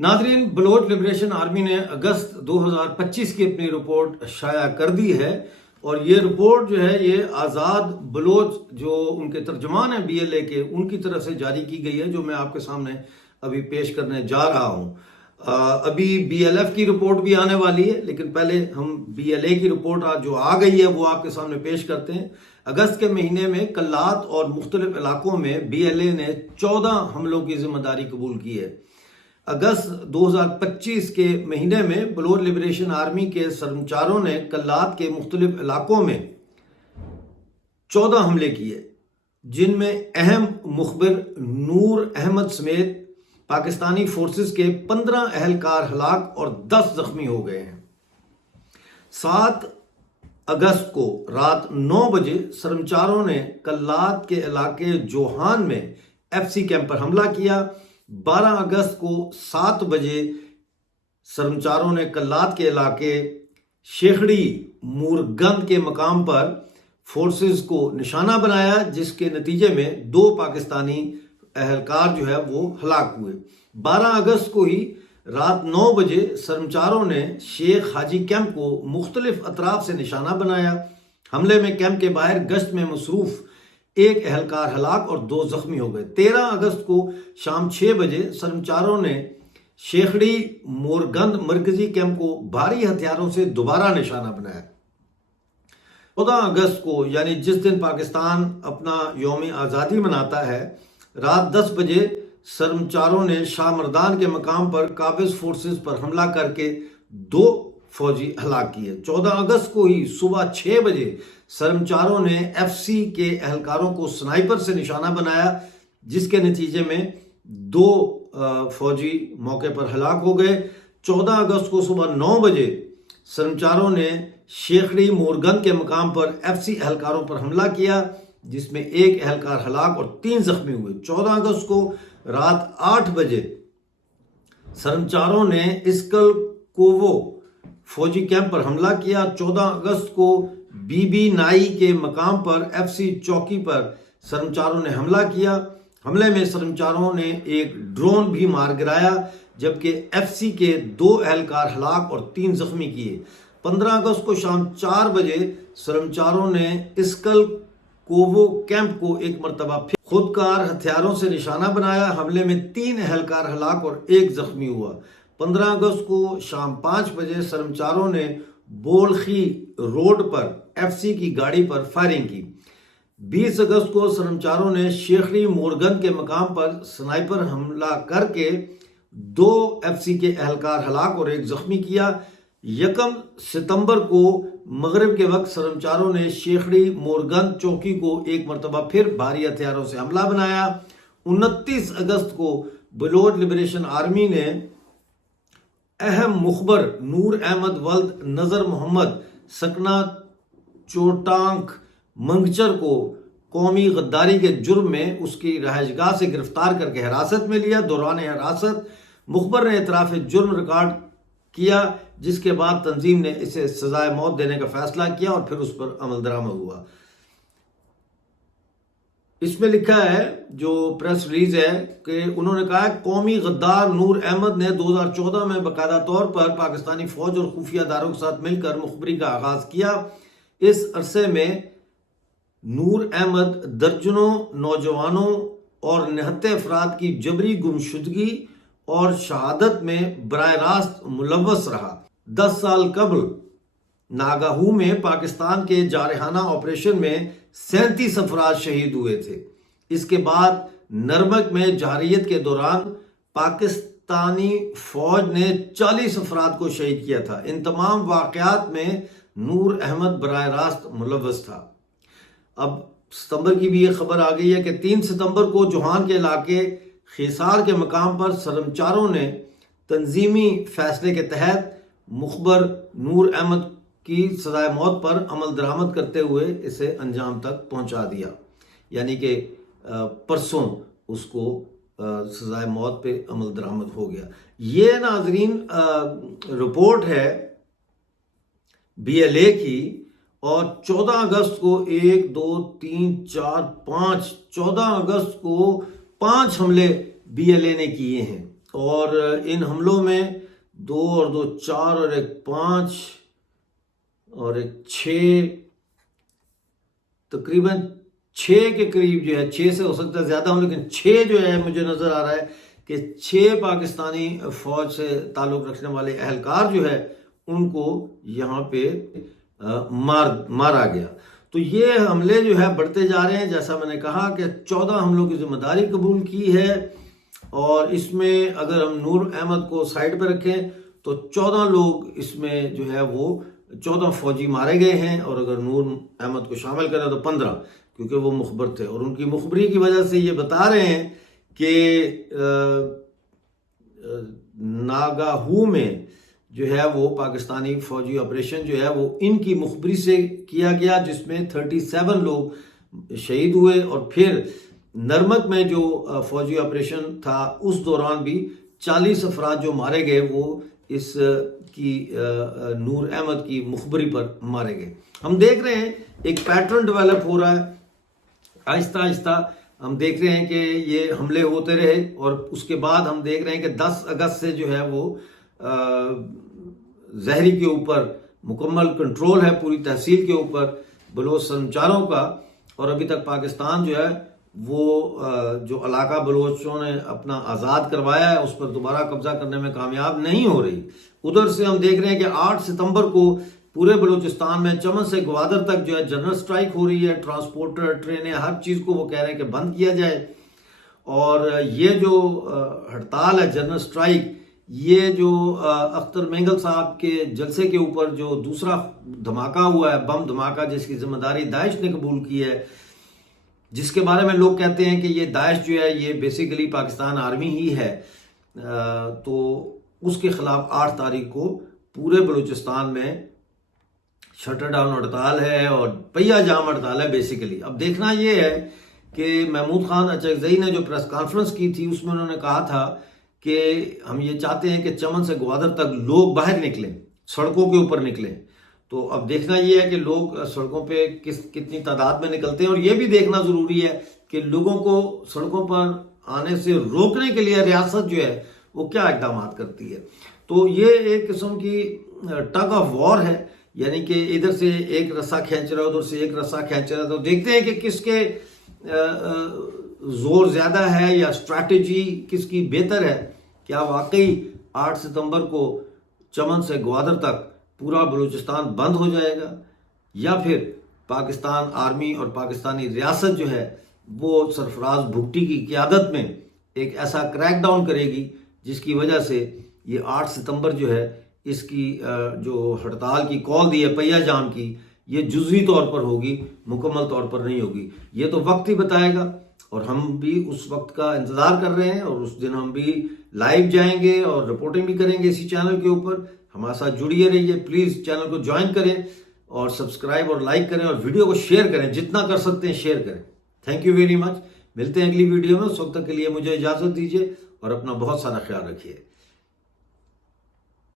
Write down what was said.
ناظرین، Baloch liberation army نے اگست 2025 کی اپنی رپورٹ شائع کر دی ہے، اور یہ رپورٹ جو ہے یہ آزاد بلوچ جو ان کے ترجمان ہیں BLA کے، ان کی طرف سے جاری کی گئی ہے، جو میں آپ کے سامنے ابھی پیش کرنے جا رہا ہوں۔ ابھی BLF کی رپورٹ بھی آنے والی ہے، لیکن پہلے ہم BLA کی رپورٹ جو آ گئی ہے وہ آپ کے سامنے پیش کرتے ہیں۔ اگست کے مہینے میں کلات اور مختلف علاقوں میں BLA نے 14 حملوں کی ذمہ داری قبول کی ہے۔ اگست 2025 کے مہینے میں بلوچ لبریشن آرمی کے سرمچاروں نے کلات کے مختلف علاقوں میں 14 حملے کیے، جن میں اہم مخبر نور احمد سمیت پاکستانی فورسز کے 15 اہلکار ہلاک اور 10 زخمی ہو گئے ہیں۔ 7 اگست کو رات 9 بجے سرمچاروں نے کلات کے علاقے جوہان میں FC کیمپ پر حملہ کیا۔ 12 اگست کو 7 بجے سرمچاروں نے کلات کے علاقے شیخڑی مورگند کے مقام پر فورسز کو نشانہ بنایا، جس کے نتیجے میں 2 پاکستانی اہلکار جو ہے وہ ہلاک ہوئے۔ 12 اگست کو ہی رات 9 بجے سرمچاروں نے شیخ حاجی کیمپ کو مختلف اطراف سے نشانہ بنایا۔ حملے میں کیمپ کے باہر گشت میں مصروف 1 اہلکار ہلاک اور 2 زخمی ہو گئے۔ 13 اگست کو شام 6 بجے سرمچاروں نے شیخڑی مورگند مرکزی کیمپ کو بھاری ہتھیاروں سے دوبارہ نشانہ بنایا۔ 14 اگست کو یعنی جس دن پاکستان اپنا یوم آزادی مناتا ہے، رات 10 بجے سرمچاروں نے شاہ مردان کے مقام پر قابض فورسز پر حملہ کر کے 2 فوجی ہلاک کیے۔ 14 اگست کو ہی صبح 6 بجے سرمچاروں نے FC کے اہلکاروں کو سنائپر سے نشانہ بنایا، جس کے نتیجے میں 2 فوجی موقع پر ہلاک ہو گئے۔ 14 اگست کو صبح 9 بجے سرمچاروں نے شیخڑی مورگند کے مقام پر FC اہلکاروں پر حملہ کیا، جس میں 1 اہلکار ہلاک اور 3 زخمی ہوئے۔ 14 اگست کو رات 8 بجے سرمچاروں نے اسکل کووو فوجی کیمپ پر حملہ کیا۔ 14 اگست کو بی بی نائی کے مقام پر FC چوکی پر سرمچاروں نے حملہ کیا۔ حملے میں سرمچاروں نے ایک ڈرون بھی مار گرایا، جبکہ FC کے 2 اہلکار ہلاک اور 3 زخمی کیے۔ 15 اگست کو شام 4 بجے سرمچاروں نے اسکل کووو کیمپ کو ایک مرتبہ پھر خودکار ہتھیاروں سے نشانہ بنایا۔ حملے میں 3 اہلکار ہلاک اور 1 زخمی ہوا۔ 15 اگست کو شام 5 بجے سرمچاروں نے بولخی روڈ پر FC کی گاڑی پر فائرنگ کی۔ 20 اگست کو سرمچاروں نے شیخڑی مورگند کے مقام پر سنائپر حملہ کر کے 2 FC کے اہلکار ہلاک اور 1 زخمی کیا۔ 1 ستمبر کو مغرب کے وقت سرمچاروں نے شیخڑی مورگند چوکی کو ایک مرتبہ پھر بھاری ہتھیاروں سے حملہ بنایا۔ 29 اگست کو بلوچ لبریشن آرمی نے اہم مخبر نور احمد ولد نظر محمد سکنہ چوٹانک منگچر کو قومی غداری کے جرم میں اس کی رہائش گاہ سے گرفتار کر کے حراست میں لیا۔ دوران حراست مخبر نے اعتراف جرم ریکارڈ کیا، جس کے بعد تنظیم نے اسے سزائے موت دینے کا فیصلہ کیا اور پھر اس پر عمل درآمد ہوا۔ اس میں لکھا ہے، جو پریس ریلیز ہے، کہ انہوں نے کہا قومی غدار نور احمد نے 2014 میں باقاعدہ طور پر پاکستانی فوج اور خفیہ اداروں کے ساتھ مل کر مخبری کا آغاز کیا۔ اس عرصے میں نور احمد درجنوں نوجوانوں اور نہتے افراد کی جبری گمشدگی اور شہادت میں براہ راست ملوث رہا۔ 10 سال قبل ناگاہو میں پاکستان کے جارحانہ آپریشن میں 37 افراد شہید ہوئے تھے۔ اس کے بعد نرمک میں جارحیت کے دوران پاکستانی فوج نے 40 افراد کو شہید کیا تھا۔ ان تمام واقعات میں نور احمد براہ راست ملوث تھا۔ اب ستمبر کی بھی یہ خبر آ گئی ہے کہ 3 ستمبر کو جوہان کے علاقے خیسار کے مقام پر سرمچاروں نے تنظیمی فیصلے کے تحت مخبر نور احمد کی سزائے موت پر عمل درآمد کرتے ہوئے اسے انجام تک پہنچا دیا، یعنی کہ پرسوں اس کو سزائے موت پہ عمل درآمد ہو گیا۔ یہ ناظرین رپورٹ ہے BLA کی، اور 14 اگست کو 1 2 3 4 5 14 اگست کو 5 حملے BLA نے کیے ہیں، اور ان حملوں میں 2 اور 2 4 اور 1 5 اور 1 6 تقریباً 6 کے قریب جو ہے، 6 سے ہو سکتا ہے زیادہ ہوں، لیکن 6 جو ہے مجھے نظر آ رہا ہے کہ 6 پاکستانی فوج سے تعلق رکھنے والے اہلکار جو ہے ان کو یہاں پہ مارا گیا۔ تو یہ حملے جو ہے بڑھتے جا رہے ہیں، جیسا میں نے کہا کہ 14 حملوں کی ذمہ داری قبول کی ہے، اور اس میں اگر ہم نور احمد کو سائڈ پہ رکھیں تو 14 لوگ اس میں جو ہے وہ 14 فوجی مارے گئے ہیں، اور اگر نور احمد کو شامل کریں تو 15، کیونکہ وہ مخبر تھے، اور ان کی مخبری کی وجہ سے یہ بتا رہے ہیں کہ ناگاہو میں جو ہے وہ پاکستانی فوجی آپریشن جو ہے وہ ان کی مخبری سے کیا گیا، جس میں 37 لوگ شہید ہوئے، اور پھر نرمت میں جو فوجی آپریشن تھا اس دوران بھی 40 افراد جو مارے گئے وہ اس کی نور احمد کی مخبری پر مارے گئے۔ ہم دیکھ رہے ہیں ایک پیٹرن ڈیولپ ہو رہا ہے، آہستہ آہستہ ہم دیکھ رہے ہیں کہ یہ حملے ہوتے رہے، اور اس کے بعد ہم دیکھ رہے ہیں کہ 10 اگست سے جو ہے وہ زہری کے اوپر مکمل کنٹرول ہے، پوری تحصیل کے اوپر بلوچ سنچاروں کا، اور ابھی تک پاکستان جو ہے وہ جو علاقہ بلوچوں نے اپنا آزاد کروایا ہے اس پر دوبارہ قبضہ کرنے میں کامیاب نہیں ہو رہی۔ ادھر سے ہم دیکھ رہے ہیں کہ 8 ستمبر کو پورے بلوچستان میں چمن سے گوادر تک جو ہے جنرل سٹرائک ہو رہی ہے، ٹرانسپورٹر، ٹرینیں، ہر چیز کو وہ کہہ رہے ہیں کہ بند کیا جائے، اور یہ جو ہڑتال ہے جنرل سٹرائک، یہ جو اختر مینگل صاحب کے جلسے کے اوپر جو دوسرا دھماکہ ہوا ہے، بم دھماکہ، جس کی ذمہ داری داعش نے قبول کی ہے، جس کے بارے میں لوگ کہتے ہیں کہ یہ داعش جو ہے یہ بیسیکلی پاکستان آرمی ہی ہے، تو اس کے خلاف 8 تاریخ کو پورے بلوچستان میں شٹر ڈاؤن ہڑتال ہے اور پہیا جام ہڑتال ہے بیسیکلی۔ اب دیکھنا یہ ہے کہ محمود خان اچکزئی نے جو پریس کانفرنس کی تھی اس میں انہوں نے کہا تھا کہ ہم یہ چاہتے ہیں کہ چمن سے گوادر تک لوگ باہر نکلیں، سڑکوں کے اوپر نکلیں۔ تو اب دیکھنا یہ ہے کہ لوگ سڑکوں پہ کتنی تعداد میں نکلتے ہیں، اور یہ بھی دیکھنا ضروری ہے کہ لوگوں کو سڑکوں پر آنے سے روکنے کے لیے ریاست جو ہے وہ کیا اقدامات کرتی ہے۔ تو یہ ایک قسم کی ٹگ آف وار ہے، یعنی کہ ادھر سے ایک رسہ کھینچ رہا ہے، ادھر سے ایک رسہ کھینچ رہا ہے، تو دیکھتے ہیں کہ کس کے زور زیادہ ہے یا اسٹریٹجی کس کی بہتر ہے۔ کیا واقعی 8 ستمبر کو چمن سے گوادر تک پورا بلوچستان بند ہو جائے گا، یا پھر پاکستان آرمی اور پاکستانی ریاست جو ہے وہ سرفراز بھگٹی کی قیادت میں ایک ایسا کریک ڈاؤن کرے گی جس کی وجہ سے یہ 8 ستمبر جو ہے اس کی جو ہڑتال کی کال دی ہے پہیا جام کی، یہ جزوی طور پر ہوگی، مکمل طور پر نہیں ہوگی۔ یہ تو وقت ہی بتائے گا، اور ہم بھی اس وقت کا انتظار کر رہے ہیں، اور اس دن ہم بھی لائیو جائیں گے اور رپورٹنگ بھی کریں گے اسی چینل کے اوپر۔ ہمارے ساتھ جڑیے رہیے، پلیز چینل کو جوائن کریں اور سبسکرائب اور لائک کریں، اور ویڈیو کو شیئر کریں، جتنا کر سکتے ہیں شیئر کریں۔ تھینک یو ویری مچ، ملتے ہیں اگلی ویڈیو میں، اس وقت تک کے لیے مجھے اجازت دیجیے اور اپنا بہت سارا خیال رکھیے۔